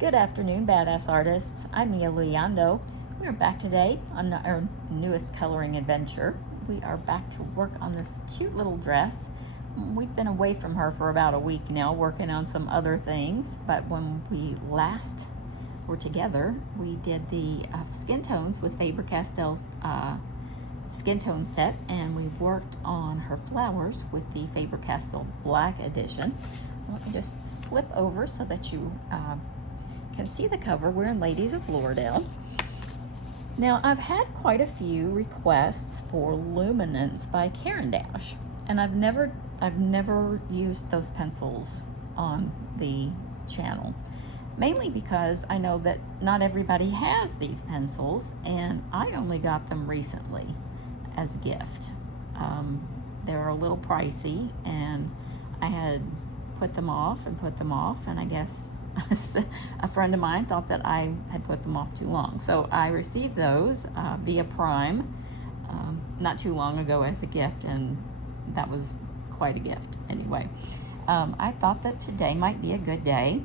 Good afternoon, Badass Artists. I'm Mia Luyando. We are back today on our newest coloring adventure. We are back to work on this cute little dress. We've been away from her for about a week now, working on some other things, but when we last were together, we did the skin tones with Faber-Castell's skin tone set, and we worked on her flowers with the Faber-Castell Black Edition. Let me just flip over so that you can see the cover. We're in Ladies of Loradale. Now, I've had quite a few requests for Luminance by Caran DAche, and I've never used those pencils on the channel, mainly because I know that not everybody has these pencils, and I only got them recently as a gift. They're a little pricey, and I had put them off, and I guess a friend of mine thought that I had put them off too long. So I received those via Prime not too long ago as a gift, and that was quite a gift anyway. I thought that today might be a good day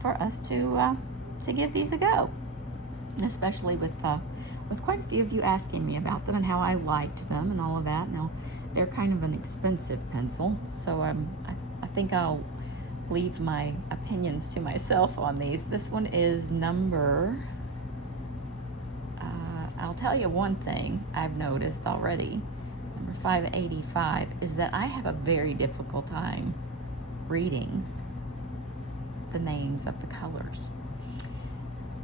for us to give these a go, especially with quite a few of you asking me about them and how I liked them and all of that. Now, they're kind of an expensive pencil, so I think I'll leave my opinions to myself on these. This one is number, I'll tell you one thing I've noticed already, number 585, is that I have a very difficult time reading the names of the colors.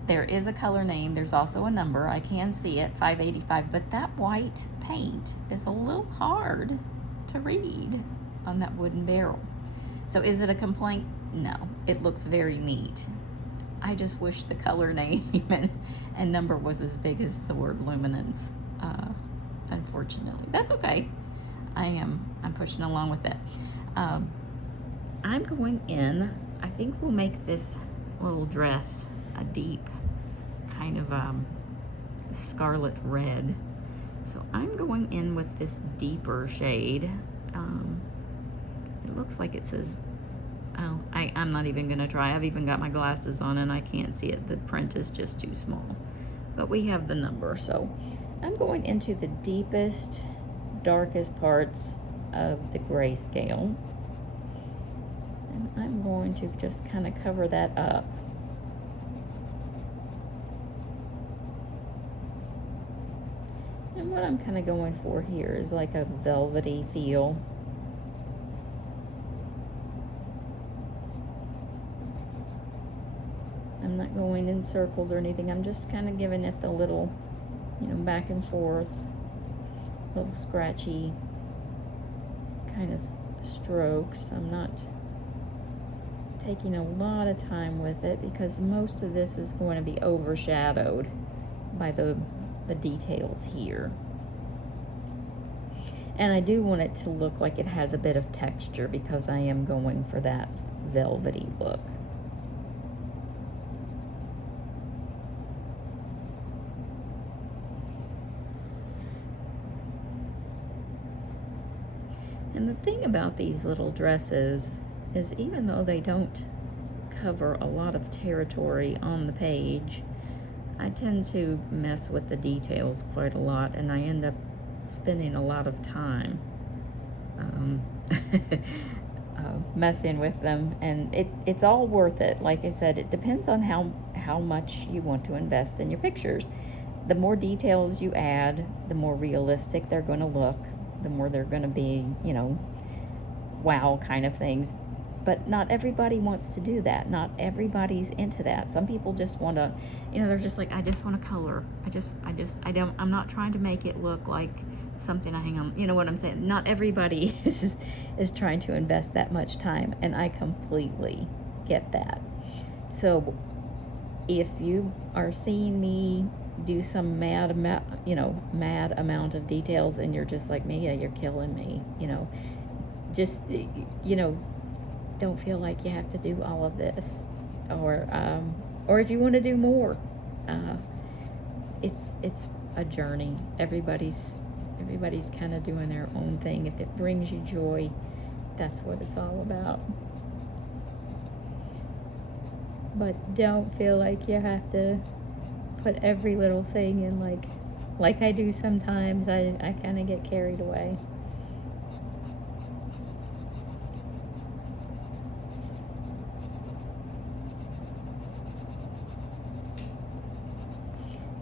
There is a color name, there's also a number, I can see it, 585, but that white paint is a little hard to read on that wooden barrel. So is it a complaint? No, it looks very neat. I just wish the color name and number was as big as the word Luminance, unfortunately. That's okay. I'm pushing along with it. I'm going in, I think we'll make this little dress a deep kind of scarlet red. So I'm going in with this deeper shade. It looks like it says, oh, I'm not even gonna try. I've even got my glasses on and I can't see it. The print is just too small. But we have the number, so I'm going into the deepest, darkest parts of the grayscale. And I'm going to just kind of cover that up. And what I'm kind of going for here is like a velvety feel. I'm not going in circles or anything. I'm just kind of giving it the little, back and forth, little scratchy kind of strokes. I'm not taking a lot of time with it because most of this is going to be overshadowed by the details here. And I do want it to look like it has a bit of texture because I am going for that velvety look. And the thing about these little dresses is even though they don't cover a lot of territory on the page, I tend to mess with the details quite a lot, and I end up spending a lot of time messing with them, and it's all worth it. Like I said, it depends on how much you want to invest in your pictures. The more details you add, the more realistic they're going to look, the more they're going to be, wow kind of things. But not everybody wants to do that. Not everybody's into that. Some people just want to, they're just like, I just want to color. I'm not trying to make it look like something I hang on. You know what I'm saying? Not everybody is trying to invest that much time, and I completely get that. So if you are seeing me do some mad amount of details and you're just like, Mia, you're killing me, just, don't feel like you have to do all of this, or if you want to do more, it's a journey. Everybody's kind of doing their own thing. If it brings you joy, that's what it's all about. but don't feel like you have to put every little thing in like I do sometimes. I kind of get carried away.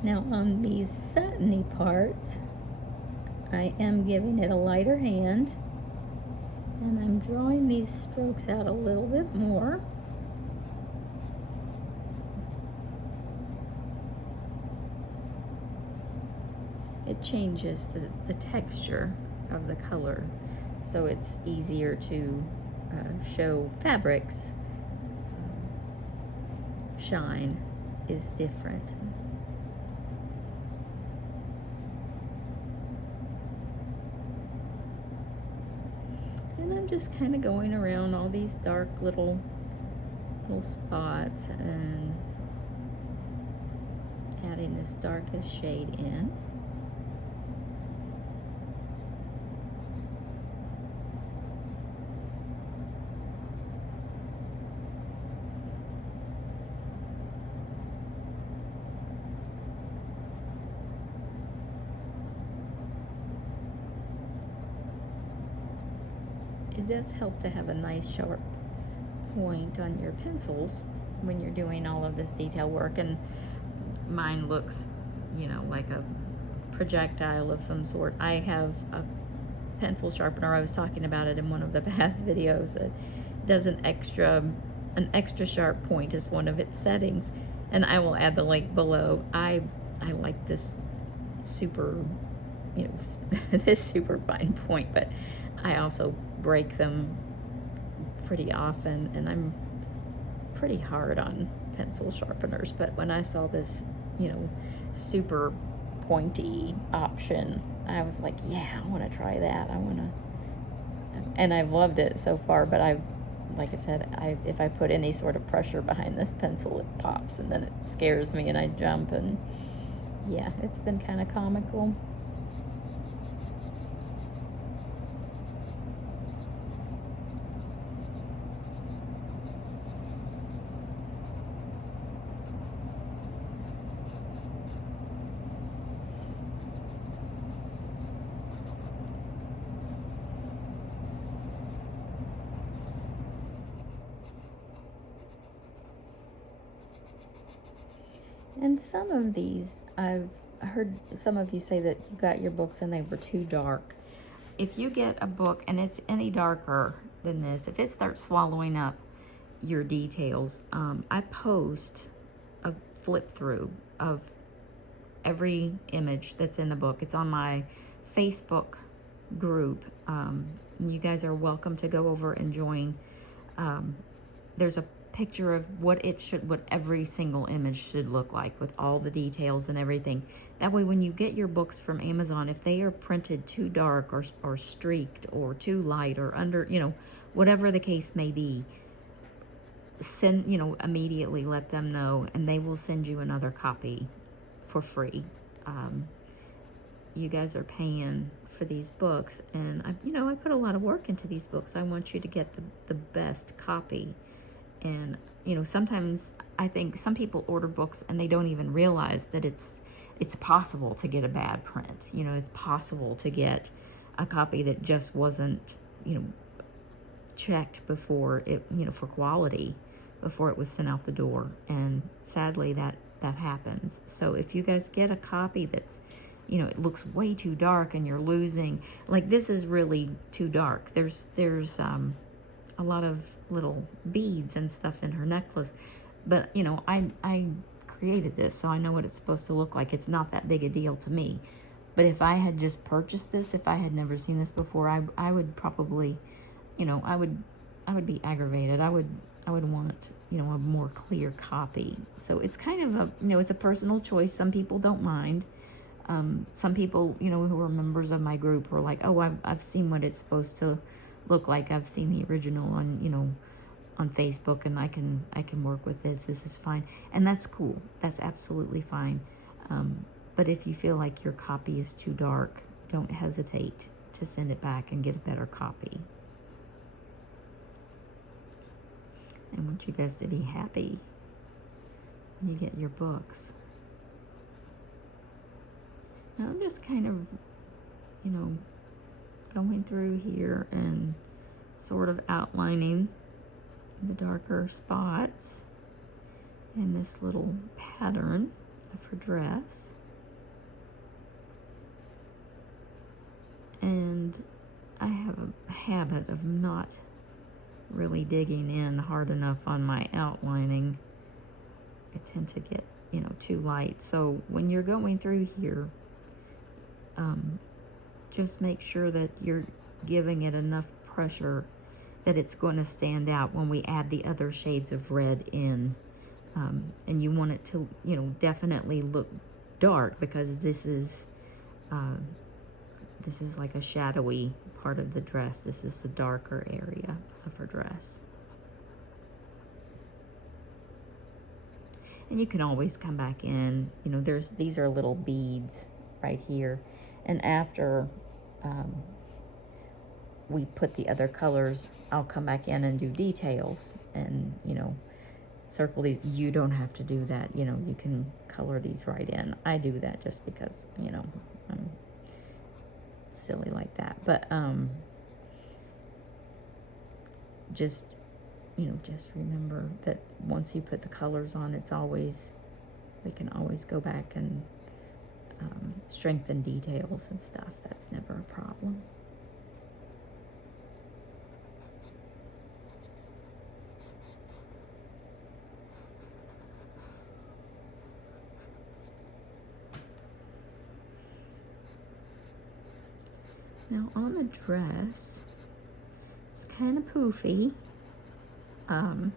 Now on these satiny parts, I am giving it a lighter hand, and I'm drawing these strokes out a little bit more. It changes the texture of the color, so it's easier to show fabrics. Shine is different. And I'm just kind of going around all these dark little spots and adding this darkest shade in. It does help to have a nice sharp point on your pencils when you're doing all of this detail work, and mine looks, you know, like a projectile of some sort. I have a pencil sharpener, I was talking about it in one of the past videos, that does an extra sharp point as one of its settings, and I will add the link below. I like this super, you know, this super fine point, but I also break them pretty often, and I'm pretty hard on pencil sharpeners. But when I saw this, you know, super pointy option, I was like, yeah, I want to try that. And I've loved it so far, but like I said, if I put any sort of pressure behind this pencil, it pops, and then it scares me and I jump, and yeah, it's been kind of comical. And some of these, I've heard some of you say that you got your books and they were too dark. If you get a book and it's any darker than this, if it starts swallowing up your details, I post a flip through of every image that's in the book. It's on my Facebook group. You guys are welcome to go over and join. There's a picture of what every single image should look like, with all the details and everything. That way, when you get your books from Amazon, if they are printed too dark or streaked or too light or under, you know, whatever the case may be, immediately let them know, and they will send you another copy for free. You guys are paying for these books, and I put a lot of work into these books. I want you to get the best copy. And sometimes I think some people order books and they don't even realize that it's possible to get a bad print. It's possible to get a copy that just wasn't checked before it, for quality, before it was sent out the door. And sadly that happens. So if you guys get a copy that's it looks way too dark and you're losing, like this is really too dark. There's a lot of little beads and stuff in her necklace, but I created this, so I know what it's supposed to look like. It's not that big a deal to me. But if I had just purchased this, if I had never seen this before, I would probably, I would be aggravated. I would want, a more clear copy. So it's kind of it's a personal choice. Some people don't mind. Some people, who are members of my group are like, oh, I've seen what it's supposed to look like. I've seen the original on, on Facebook, and I can work with this. This is fine. And that's cool. That's absolutely fine. But if you feel like your copy is too dark, don't hesitate to send it back and get a better copy. I want you guys to be happy when you get your books. Now I'm just kind of, you know, going through here and sort of outlining the darker spots in this little pattern of her dress. And I have a habit of not really digging in hard enough on my outlining. I tend to get, you know, too light. So when you're going through here, just make sure that you're giving it enough pressure that it's going to stand out when we add the other shades of red in. And you want it to, you know, definitely look dark, because this is like a shadowy part of the dress. This is the darker area of her dress. And you can always come back in, you know, these are little beads right here. And after we put the other colors, I'll come back in and do details and, you know, circle these. You don't have to do that, you know, you can color these right in. I do that just because, you know, I'm silly like that. But just, you know, just remember that once you put the colors on, it's always, we can always go back and strengthen details and stuff. That's never a problem. Now on the dress, it's kind of poofy. I'm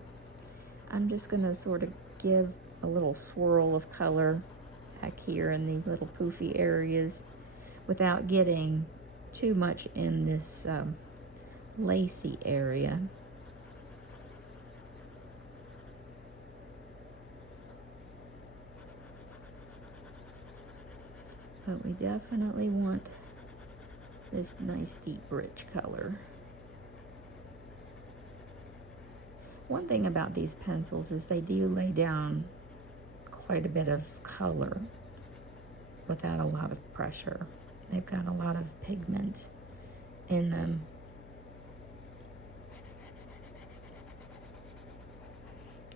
just gonna sort of give a little swirl of color back here in these little poofy areas without getting too much in this lacy area. But we definitely want this nice deep rich color. One thing about these pencils is they do lay down quite a bit of color without a lot of pressure. They've got a lot of pigment in them.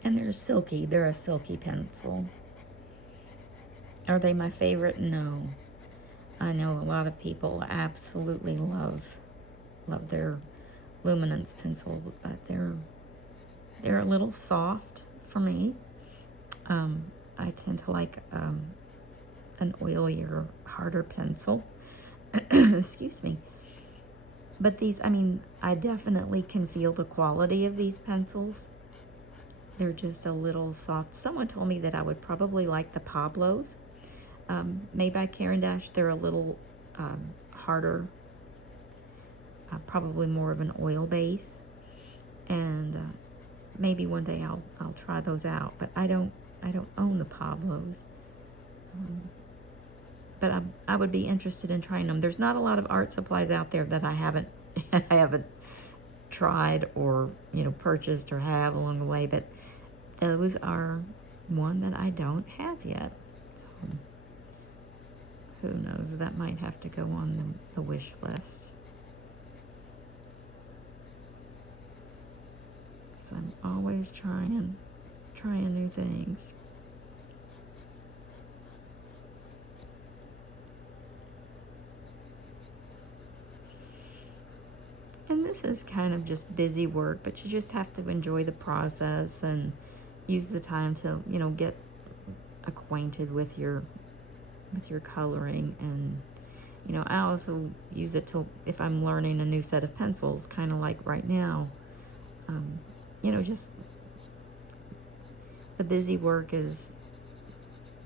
And they're silky. They're a silky pencil. Are they my favorite? No. I know a lot of people absolutely love their Luminance pencil, but they're a little soft for me. I tend to like an oilier, harder pencil. Excuse me. But these, I mean, I definitely can feel the quality of these pencils. They're just a little soft. Someone told me that I would probably like the Pablos. Made by Caran d'Ache. They're a little harder, probably more of an oil base. And maybe one day I'll try those out. But I don't own the Pablos. But I would be interested in trying them. There's not a lot of art supplies out there that I haven't tried or, you know, purchased or have along the way. But those are one that I don't have yet. So, who knows? That might have to go on the wish list. So I'm always trying new things. And this is kind of just busy work, but you just have to enjoy the process and use the time to, you know, get acquainted with your coloring. And, you know, I also use it to, if I'm learning a new set of pencils, kind of like right now, you know, just the busy work is,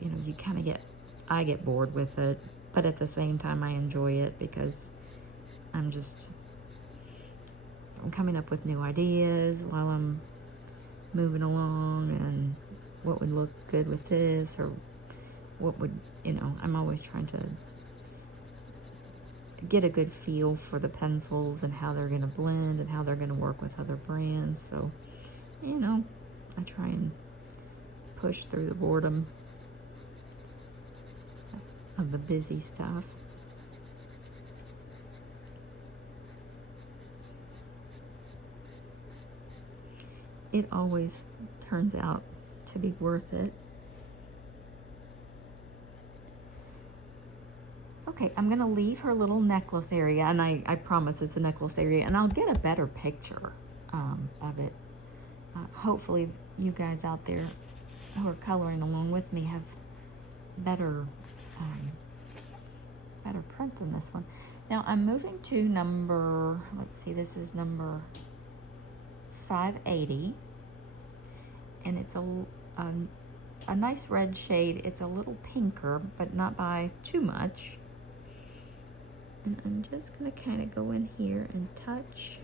you know, you kind of I get bored with it, but at the same time I enjoy it because I'm coming up with new ideas while I'm moving along, and what would look good with this, or what would, you know, I'm always trying to get a good feel for the pencils and how they're going to blend and how they're going to work with other brands. So, you know, I try and push through the boredom of the busy stuff. It always turns out to be worth it. Okay, I'm gonna leave her little necklace area, and I promise it's a necklace area, and I'll get a better picture of it. Hopefully you guys out there who are coloring along with me have better print than this one. Now I'm moving to number, let's see, this is number 580, and it's a nice red shade. It's a little pinker, but not by too much. And I'm just gonna kind of go in here and touch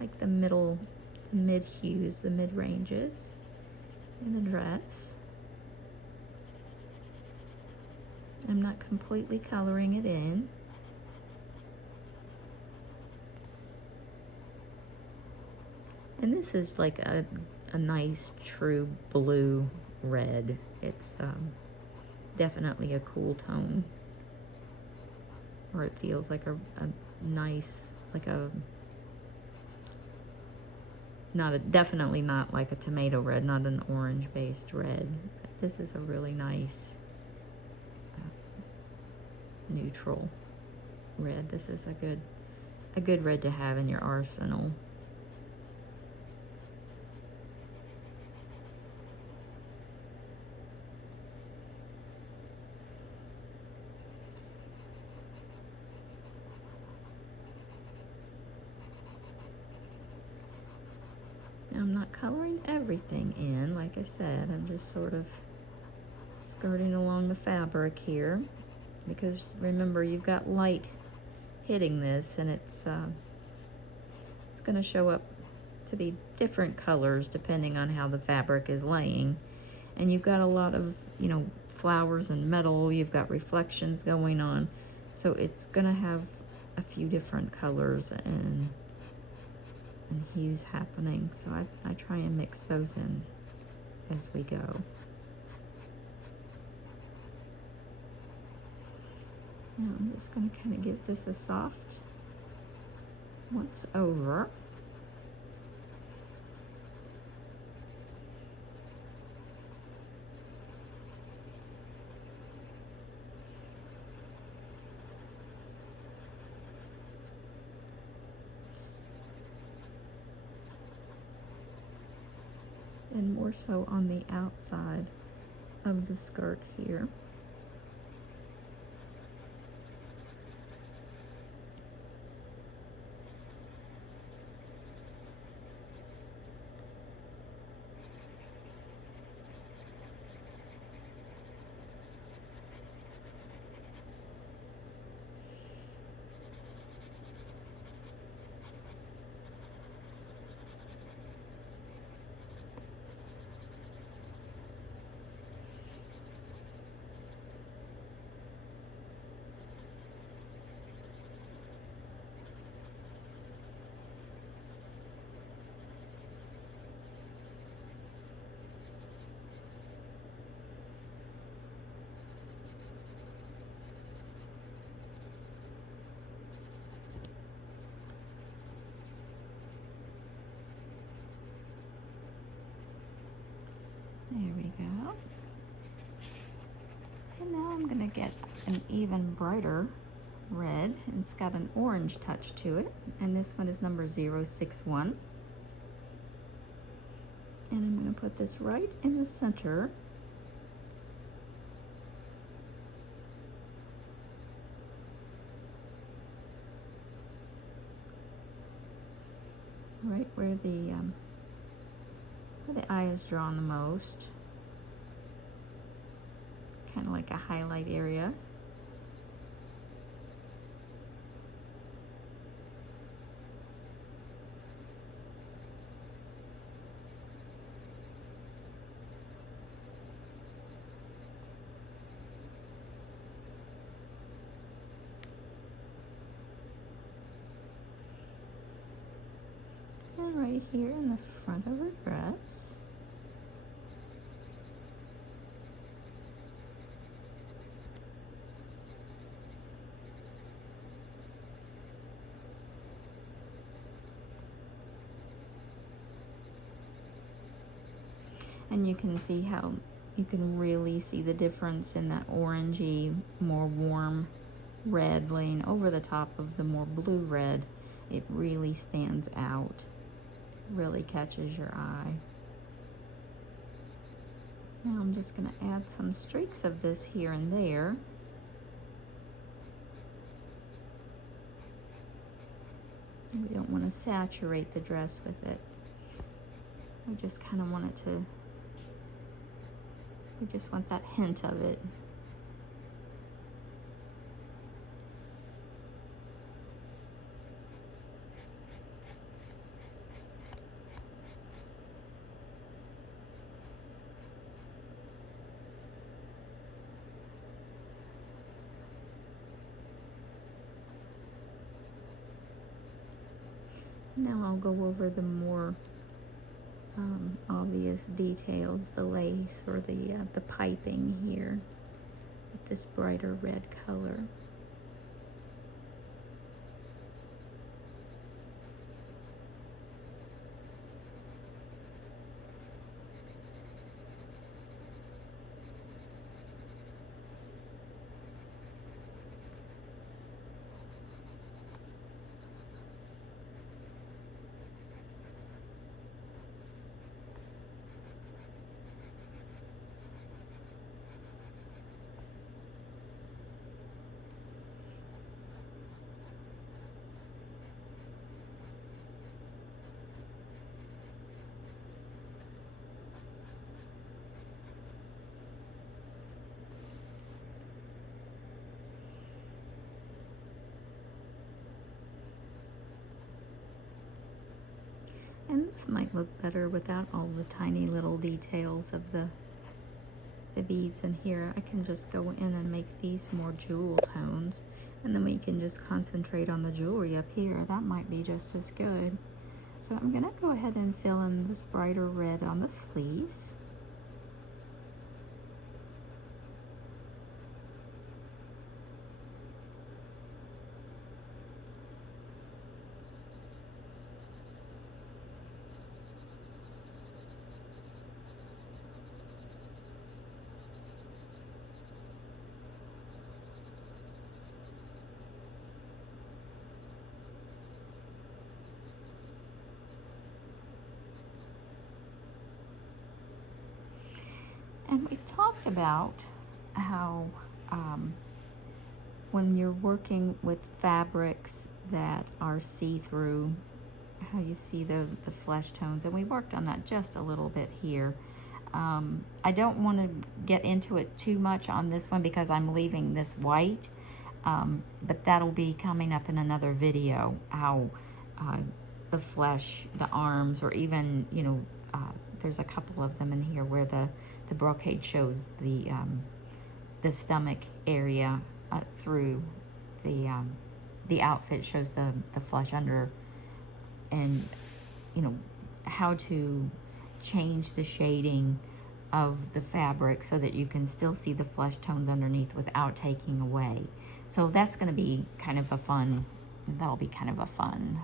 like the mid hues, the mid ranges in the dress. I'm not completely coloring it in. And this is like a nice true blue red. It's definitely a cool tone. Or it feels like a nice, like a, definitely not like a tomato red, not an orange based red. This is a really nice neutral red. This is a good red to have in your arsenal. I'm not coloring everything in, like I said. I'm just sort of skirting along the fabric here, because remember, you've got light hitting this, and it's going to show up to be different colors depending on how the fabric is laying. And you've got a lot of, you know, flowers and metal. You've got reflections going on, so it's going to have a few different colors and hues happening. So I try and mix those in as we go. Now I'm just going to kind of give this a soft once over. And more so on the outside of the skirt here. There we go. And now I'm going to get an even brighter red, and it's got an orange touch to it. And this one is number 061. And I'm going to put this right in the center. Right where the eye is drawn the most. Kind of like a highlight area. And right here in the front of her dress. And you can see how you can really see the difference in that orangey, more warm red laying over the top of the more blue red. It really stands out, really catches your eye. Now I'm just going to add some streaks of this here and there. We don't want to saturate the dress with it. We just kind of want it to, we just want that hint of it. Now I'll go over the more obvious details, the lace or the piping here with this brighter red color. And this might look better without all the tiny little details of the beads in here. I can just go in and make these more jewel tones, and then we can just concentrate on the jewelry up here. That might be just as good. So I'm gonna go ahead and fill in this brighter red on the sleeves. And we've talked about how when you're working with fabrics that are see-through, how you see the flesh tones, and we worked on that just a little bit here. I don't want to get into it too much on this one because I'm leaving this white, but that'll be coming up in another video, how the flesh, the arms, or even, you know, there's a couple of them in here where the brocade shows the stomach area through the outfit, shows the flesh under, and you know how to change the shading of the fabric so that you can still see the flesh tones underneath without taking away. So that's going to be kind of a fun, that'll be kind of a fun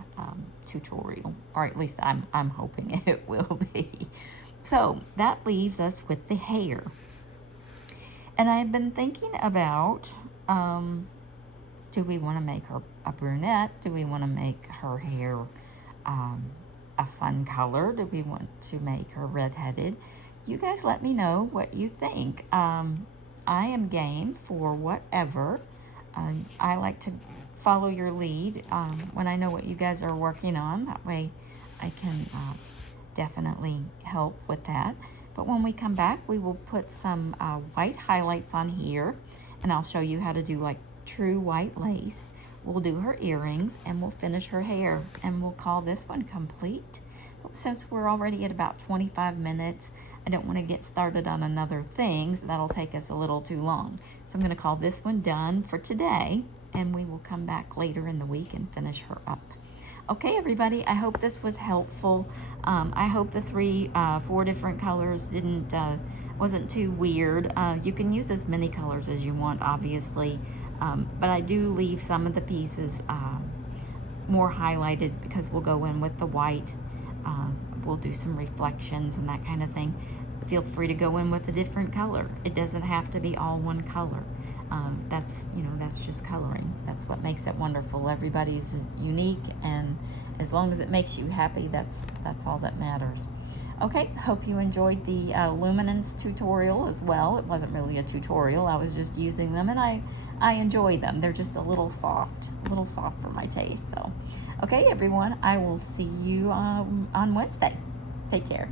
tutorial, or at least I'm hoping it will be. So that leaves us with the hair. And I've been thinking about, do we want to make her a brunette? Do we want to make her hair a fun color? Do we want to make her redheaded? You guys let me know what you think. I am game for whatever. I like to follow your lead when I know what you guys are working on. That way I can definitely help with that. But when we come back, we will put some white highlights on here, and I'll show you how to do like true white lace. We'll do her earrings, and we'll finish her hair, and we'll call this one complete. But since we're already at about 25 minutes, I don't want to get started on another thing, so that'll take us a little too long. So I'm going to call this one done for today, and we will come back later in the week and finish her up. Okay, everybody, I hope this was helpful. I hope the 4 different colors wasn't too weird. You can use as many colors as you want, obviously, but I do leave some of the pieces more highlighted because we'll go in with the white. We'll do some reflections and that kind of thing. feel free to go in with a different color. It doesn't have to be all one color. That's, you know, that's just coloring. That's what makes it wonderful. Everybody's unique, and as long as it makes you happy, that's all that matters. Okay, hope you enjoyed the Luminance tutorial as well. It wasn't really a tutorial. I was just using them, and I enjoy them. They're just a little soft for my taste. So, okay, everyone, I will see you on Wednesday. Take care.